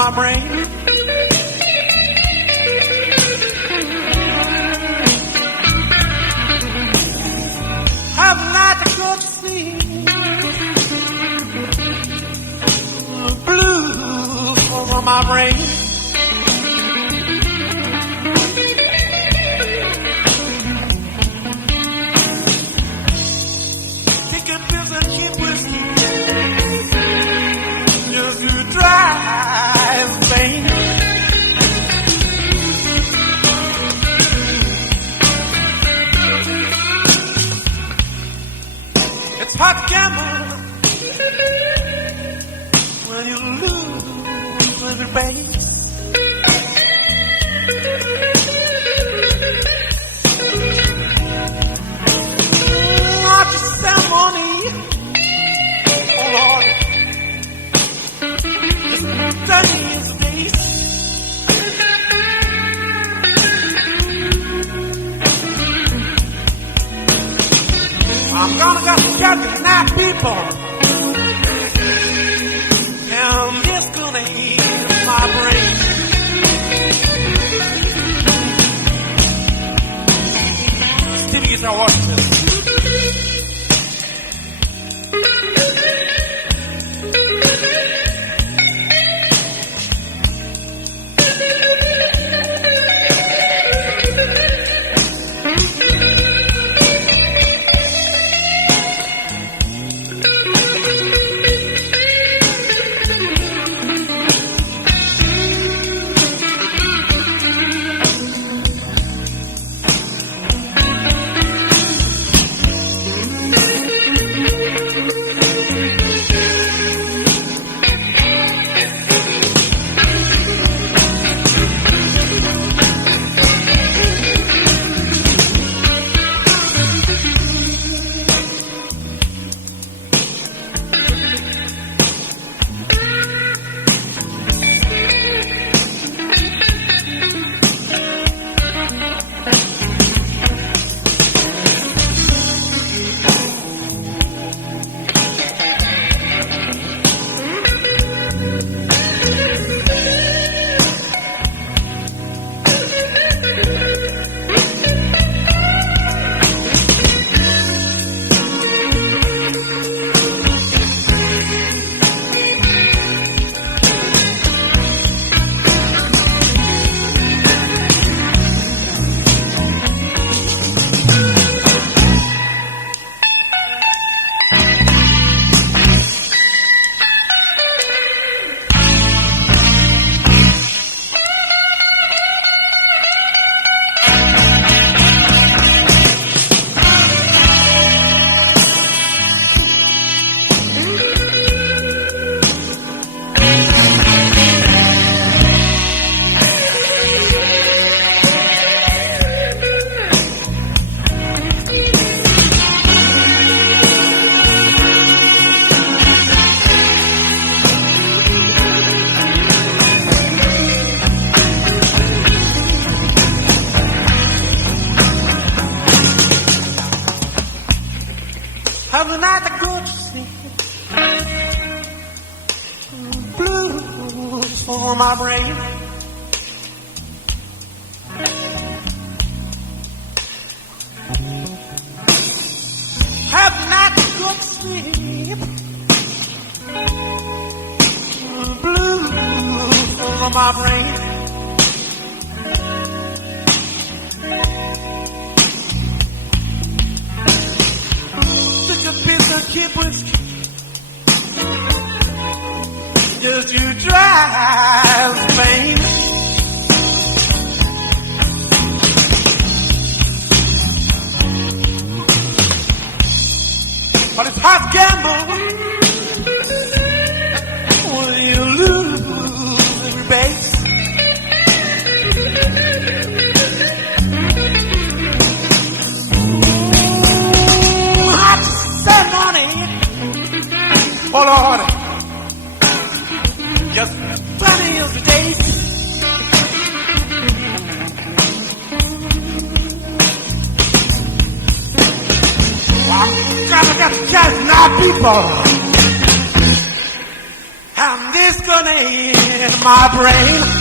my brain. Have not to go to sleep. Blues over my brain. Taking pills and cheap whiskey just to drive pain. It's hard to gamble when you lose every base. Not just ceremony, oh Lord, just days and days. I'm gonna go catch the night people, and it's gonna eat my brain. Stevie Guitar Washington. Have the night that go to sleep. Blues for my brain. Have the night that go to sleep. Blues for my brain. Keep whiskey just you drive pain. But it's hard to gamble when you lose every base. Oh Lord, just plenty of the days. I'm gonna get to catch my people, and this destiny in my brain.